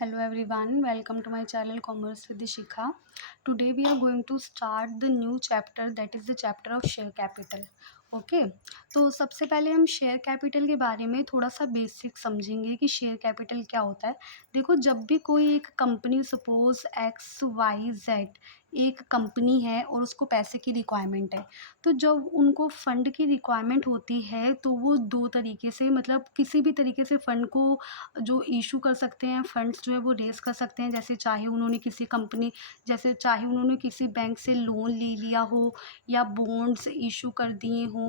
Hello everyone, welcome to my channel Commerce with Shikha. Today we are going to start the new chapter, that is the chapter of share capital. Okay तो सबसे पहले हम share capital के बारे में थोड़ा सा basic समझेंगे कि शेयर कैपिटल क्या होता है। देखो, जब भी कोई एक company, suppose X Y Z एक कंपनी है और उसको पैसे की रिक्वायरमेंट है, तो जब उनको फंड की रिक्वायरमेंट होती है तो वो दो तरीके से, मतलब किसी भी तरीके से फंड को जो इशू कर सकते हैं, फंड्स जो है वो रेज़ कर सकते हैं। जैसे चाहे उन्होंने किसी कंपनी, जैसे चाहे उन्होंने किसी बैंक से लोन ले लिया हो या बॉन्ड्स इशू कर दिए हों,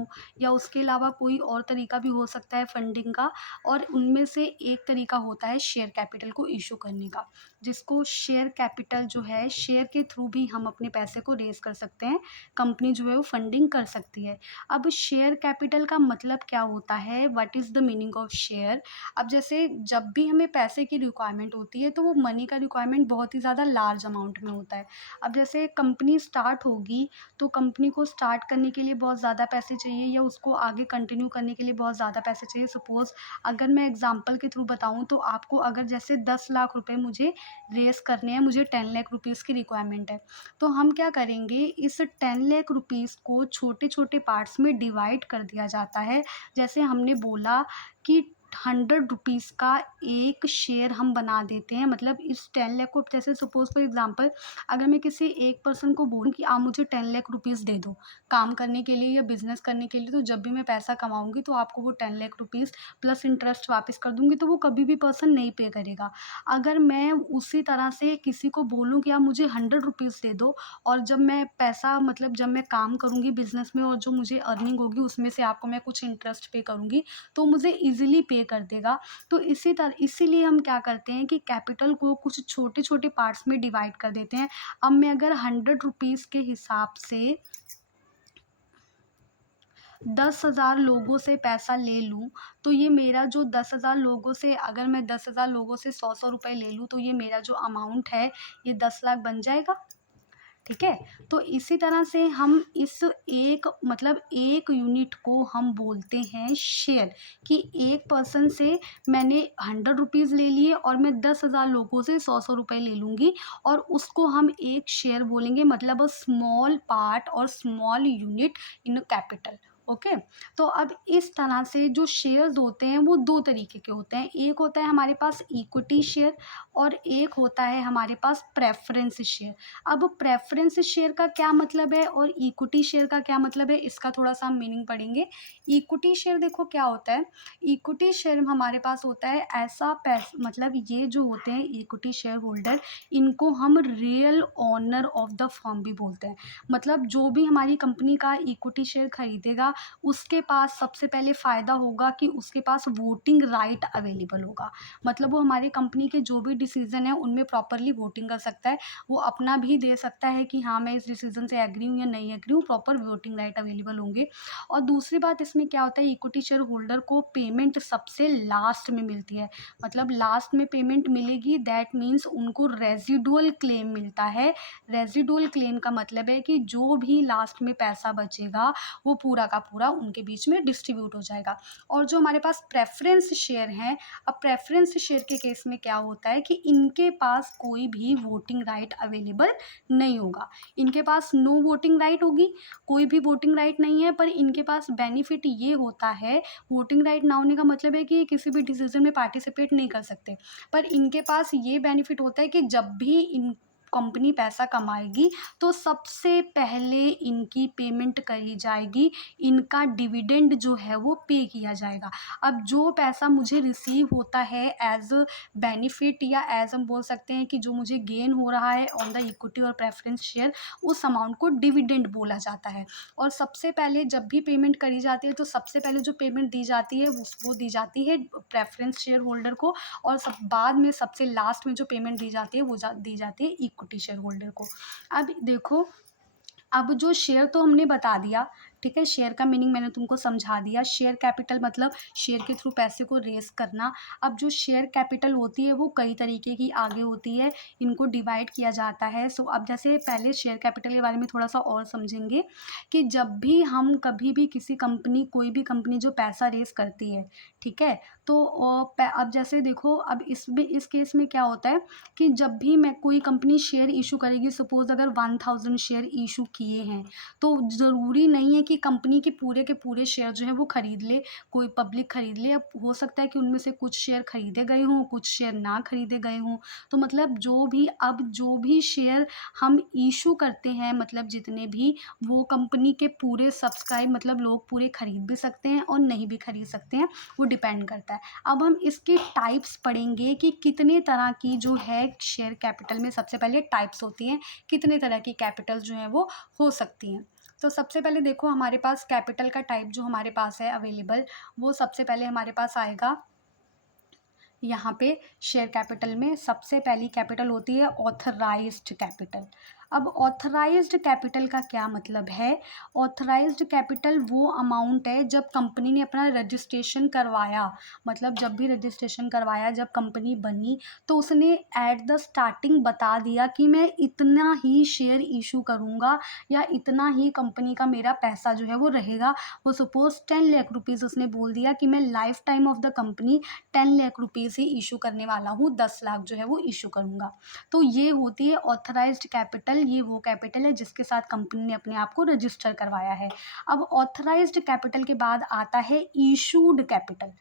या उसके अलावा कोई और तरीका भी हो सकता है फंडिंग का। और उनमें से एक तरीका होता है शेयर कैपिटल को इशू करने का, जिसको शेयर कैपिटल जो है, शेयर के थ्रू भी हम अपने पैसे को रेज़ कर सकते हैं, कंपनी जो है वो फंडिंग कर सकती है। अब शेयर कैपिटल का मतलब क्या होता है, what is the meaning of share. अब जैसे जब भी हमें पैसे की रिक्वायरमेंट होती है तो वो मनी का रिक्वायरमेंट बहुत ही ज़्यादा लार्ज अमाउंट में होता है। अब जैसे कंपनी स्टार्ट होगी तो कंपनी को स्टार्ट करने के लिए बहुत ज़्यादा पैसे चाहिए, या उसको आगे कंटिन्यू करने के लिए बहुत ज़्यादा पैसे चाहिए। सपोज़ अगर मैं एग्जांपल के थ्रू बताऊँ तो आपको अगर जैसे 10 लाख रुपए मुझे रेज़ करने हैं, मुझे 10 लाख रुपीज़ की रिक्वायरमेंट है, तो हम क्या करेंगे, इस 10 लाख रुपीज़ को छोटे-छोटे पार्ट्स में डिवाइड कर दिया जाता है। जैसे हमने बोला कि 100 रुपीज़ का एक शेयर हम बना देते हैं, मतलब इस 10 लाख को, जैसे सपोज़ फॉर एग्ज़ाम्पल अगर मैं किसी एक पर्सन को बोलूँ कि आप मुझे 10 लाख रुपीज़ दे दो काम करने के लिए या बिज़नेस करने के लिए, तो जब भी मैं पैसा कमाऊँगी तो आपको वो 10 लाख रुपीज़ प्लस इंटरेस्ट वापस कर दूँगी, तो वो कभी भी पर्सन नहीं पे करेगा। अगर मैं उसी तरह से किसी को बोलूँ कि आप मुझे 100 रुपीज़ दे दो, और जब मैं पैसा, मतलब जब मैं काम करूँगी बिज़नेस में और जो मुझे अर्निंग होगी उसमें से आपको मैं कुछ इंटरेस्ट पे करूँगी, तो मुझे ईज़िली पे कर देगा। तो इसीलिए हम क्या करते हैं कि कैपिटल को कुछ छोटे-छोटे पार्ट्स में डिवाइड कर देते हैं। अब मैं अगर 100 रुपीज़ के हिसाब से 10,000 लोगों से पैसा ले लूँ, तो ये मेरा जो 10,000 लोगों से, अगर मैं 10,000 लोगों से 100-100 रुपए ले लूँ, तो ये मेरा जो अमाउंट है, ये 10 लाख बन जाएगा। ठीक है? तो इसी तरह से हम इस एक, मतलब एक यूनिट को हम बोलते हैं शेयर, कि एक पर्सन से मैंने 100 रुपीज़ ले लिए और मैं 10,000 लोगों से 100-100 रुपए ले लूँगी, और उसको हम एक शेयर बोलेंगे, मतलब अ स्मॉल पार्ट और small unit in capital. Okay? तो अब इस तरह से जो शेयर्स होते हैं वो 2 तरीके के होते हैं। एक होता है हमारे पास इक्विटी शेयर, और एक होता है हमारे पास प्रेफ़रेंस शेयर। अब प्रेफ़रेंस शेयर का क्या मतलब है और इक्विटी शेयर का क्या मतलब है, इसका थोड़ा-सा हम मीनिंग पढ़ेंगे। इक्विटी शेयर देखो क्या होता है, इक्विटी शेयर हमारे पास होता है ऐसा मतलब ये जो होते हैं इक्विटी शेयर होल्डर, इनको हम real owner of the firm भी बोलते हैं। मतलब जो भी हमारी कंपनी का इक्विटी शेयर खरीदेगा, उसके पास सबसे पहले फ़ायदा होगा कि उसके पास वोटिंग राइट अवेलेबल होगा। मतलब वो हमारी कंपनी के जो भी डिसीज़न है उनमें प्रॉपर्ली वोटिंग कर सकता है। वो अपना भी दे सकता है कि हाँ, मैं इस डिसीज़न से एग्री हूँ या नहीं एग्री हूँ, प्रॉपर वोटिंग राइट अवेलेबल होंगे। और दूसरी बात इसमें क्या होता है, इक्विटी शेयर होल्डर को पेमेंट सबसे लास्ट में मिलती है। मतलब लास्ट में पेमेंट मिलेगी, दैट मीन्स उनको रेज़िडुअल क्लेम मिलता है। रेज़िडुअल क्लेम का मतलब है कि जो भी लास्ट में पैसा बचेगा, वो पूरा का पूरा उनके बीच में डिस्ट्रीब्यूट हो जाएगा। और जो हमारे पास प्रेफ़रेंस शेयर हैं, अब प्रेफ़रेंस शेयर के केस में क्या होता है कि इनके पास कोई भी वोटिंग राइट अवेलेबल नहीं होगा। इनके पास नो वोटिंग राइट होगी, कोई भी वोटिंग राइट नहीं है, पर इनके पास बेनिफिट ये होता है, वोटिंग राइट ना होने का मतलब है कि ये किसी भी डिसीज़न में पार्टिसिपेट नहीं कर सकते। पर इनके पास ये बेनिफिट होता है कि जब भी इन कंपनी पैसा कमाएगी तो सबसे पहले इनकी पेमेंट करी जाएगी, इनका डिविडेंड जो है वो पे किया जाएगा। अब जो पैसा मुझे रिसीव होता है एज़ अ बेनिफिट, या एज़ हम बोल सकते हैं कि जो मुझे गेन हो रहा है ऑन द इक्विटी और प्रेफ़रेंस शेयर, उस अमाउंट को डिविडेंड बोला जाता है। और सबसे पहले जब भी पेमेंट करी जाती है तो सबसे पहले जो पेमेंट दी जाती है वो दी जाती है प्रेफ़रेंस शेयर होल्डर को, और सब बाद में सबसे लास्ट में जो पेमेंट दी जाती है वो दी जाती है इक्विटी शेयर होल्डर को। अब देखो, अब जो शेयर तो हमने बता दिया, ठीक है? शेयर का मीनिंग मैंने तुमको समझा दिया। शेयर कैपिटल मतलब शेयर के थ्रू पैसे को रेज़ करना। अब जो शेयर कैपिटल होती है वो कई तरीके की आगे होती है, इनको डिवाइड किया जाता है। सो अब जैसे पहले शेयर कैपिटल के बारे में थोड़ा-सा और समझेंगे, कि जब भी हम कभी भी किसी कंपनी, कोई भी कंपनी जो पैसा रेज़ करती है, ठीक है? तो अब जैसे देखो, अब इस केस में क्या होता है कि जब भी मैं कोई कंपनी शेयर इश्यू करेगी, सपोज़ अगर 1000 शेयर इश्यू किए हैं, तो ज़रूरी नहीं है कि कंपनी के पूरे शेयर जो हैं वो खरीद ले, कोई पब्लिक खरीद ले। अब हो सकता है कि उनमें से कुछ शेयर खरीदे गए हों, कुछ शेयर ना खरीदे गए हों। तो मतलब जो भी शेयर हम इश्यू करते हैं, मतलब जितने भी, वो कंपनी के पूरे सब्सक्राइब, मतलब लोग पूरे खरीद भी सकते हैं और नहीं भी खरीद सकते हैं, वो डिपेंड करता है। अब हम इसके टाइप्स पढ़ेंगे कि कितने तरह की जो है शेयर कैपिटल में, सबसे पहले टाइप्स होती हैं, कितने तरह की कैपिटल जो है वो हो सकती हैं। तो सबसे पहले देखो, हमारे पास कैपिटल का टाइप जो हमारे पास है अवेलेबल, वो सबसे पहले हमारे पास आएगा यहाँ पे। शेयर कैपिटल में सबसे पहली कैपिटल होती है ऑथराइज्ड कैपिटल। अब ऑथराइज्ड कैपिटल का क्या मतलब है? ऑथराइज्ड कैपिटल वो अमाउंट है जब कंपनी ने अपना रजिस्ट्रेशन करवाया, मतलब जब भी रजिस्ट्रेशन करवाया, जब कंपनी बनी, तो उसने एट द स्टार्टिंग बता दिया कि मैं इतना ही शेयर इशू करूँगा या इतना ही कंपनी का मेरा पैसा जो है वो रहेगा। वो सपोज़ 10 लाख रुपीज़ उसने बोल दिया कि मैं life time of the company 10 lakh rupees he issue करने वाला हूँ, 10 लाख जो है वो इशू करूँगा। तो ये होती है ऑथराइज्ड कैपिटल। ये वो कैपिटल है जिसके साथ कंपनी ने अपने आप को रजिस्टर करवाया है। अब ऑथराइज्ड कैपिटल के बाद आता है इशूड कैपिटल।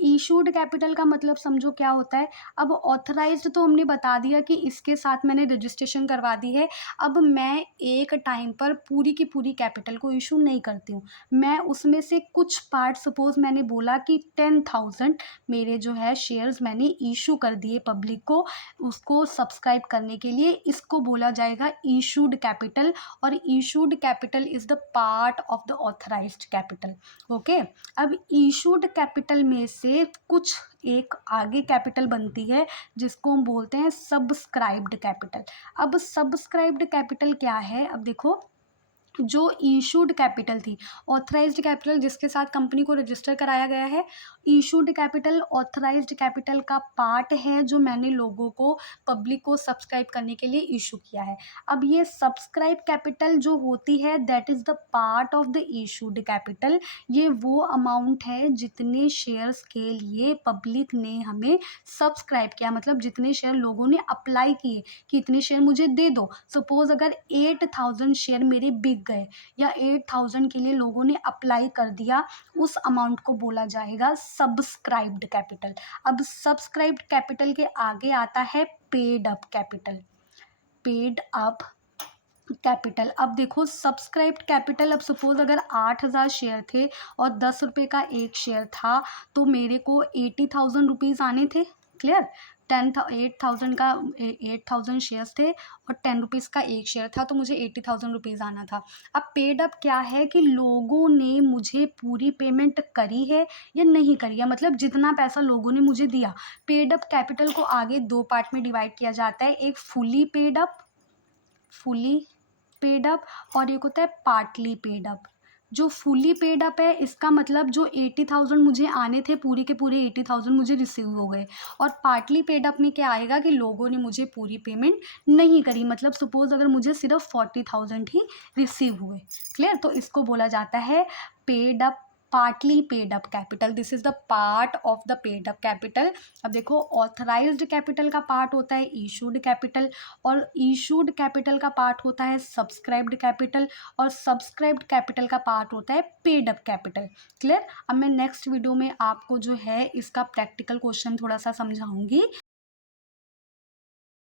इशूड कैपिटल का मतलब समझो क्या होता है। अब ऑथराइज्ड तो हमने बता दिया कि इसके साथ मैंने रजिस्ट्रेशन करवा दी है। अब मैं एक टाइम पर पूरी की पूरी कैपिटल को इशू नहीं करती हूँ। मैं उसमें से कुछ पार्ट, सपोज़ मैंने बोला कि 10,000 मेरे जो है शेयर्स मैंने इशू कर दिए पब्लिक को, उसको सब्सक्राइब करने के लिए, इसको बोला जाएगा इशूड कैपिटल। और issued capital is the part of the authorised capital. Okay. अब इशूड कैपिटल में से कुछ एक आगे कैपिटल बनती है जिसको हम बोलते हैं सब्सक्राइब्ड कैपिटल। अब सब्सक्राइब्ड कैपिटल क्या है? अब देखो, जो इशूड कैपिटल थी, ऑथराइज्ड कैपिटल जिसके साथ कंपनी को रजिस्टर कराया गया है, इशूड कैपिटल ऑथराइज्ड कैपिटल का पार्ट है जो मैंने लोगों को, पब्लिक को सब्सक्राइब करने के लिए इशू किया है। अब ये सब्सक्राइब कैपिटल जो होती है, that is the part of the issued capital. ये वो अमाउंट है जितने शेयर्स के लिए पब्लिक ने हमें सब्सक्राइब किया, मतलब जितने शेयर लोगों ने अप्लाई किए कि इतने शेयर मुझे दे दो। सपोज़ अगर 8000 शेयर मेरे बिक गए या 8000 के लिए लोगों ने अप्लाई कर दिया, उस अमाउंट को बोला जाएगा सब्सक्राइब्ड कैपिटल। अब सब्सक्राइब्ड कैपिटल के आगे आता है paid up capital. Paid up capital. अब देखो, सब्सक्राइब्ड कैपिटल, अब सपोज अगर 8000 शेयर थे और 10 रुपये का एक शेयर था, तो मेरे को 80,000 रुपीज़ आने थे। क्लियर? 8000 शेयर्स थे और 10 रुपीज़ का एक शेयर था, तो मुझे 80,000 रुपीज़ आना था। अब पेड अप क्या है कि लोगों ने मुझे पूरी पेमेंट करी है या नहीं करी है, मतलब जितना पैसा लोगों ने मुझे दिया। पेड अप कैपिटल को आगे दो पार्ट में डिवाइड किया जाता है, एक फुली पेड अप और एक होता है पार्टली पेड अप। जो फुली पेड अप है, इसका मतलब जो 80,000 मुझे आने थे, पूरे के पूरे 80,000 मुझे रिसीव हो गए। और पार्टली पेड अप में क्या आएगा कि लोगों ने मुझे पूरी पेमेंट नहीं करी, मतलब सपोज़ अगर मुझे सिर्फ 40,000 ही रिसीव हुए। क्लियर? तो इसको बोला जाता है paid up, partly paid up capital. This is the part of the paid up capital. अब देखो, ऑथराइज्ड कैपिटल का पार्ट होता है इशूड कैपिटल, और इशूड कैपिटल का पार्ट होता है सब्सक्राइब्ड कैपिटल, और सब्सक्राइब्ड कैपिटल का पार्ट होता है पेड अप कैपिटल। क्लियर? अब मैं नेक्स्ट वीडियो में आपको जो है इसका प्रैक्टिकल क्वेश्चन थोड़ा सा समझाऊंगी।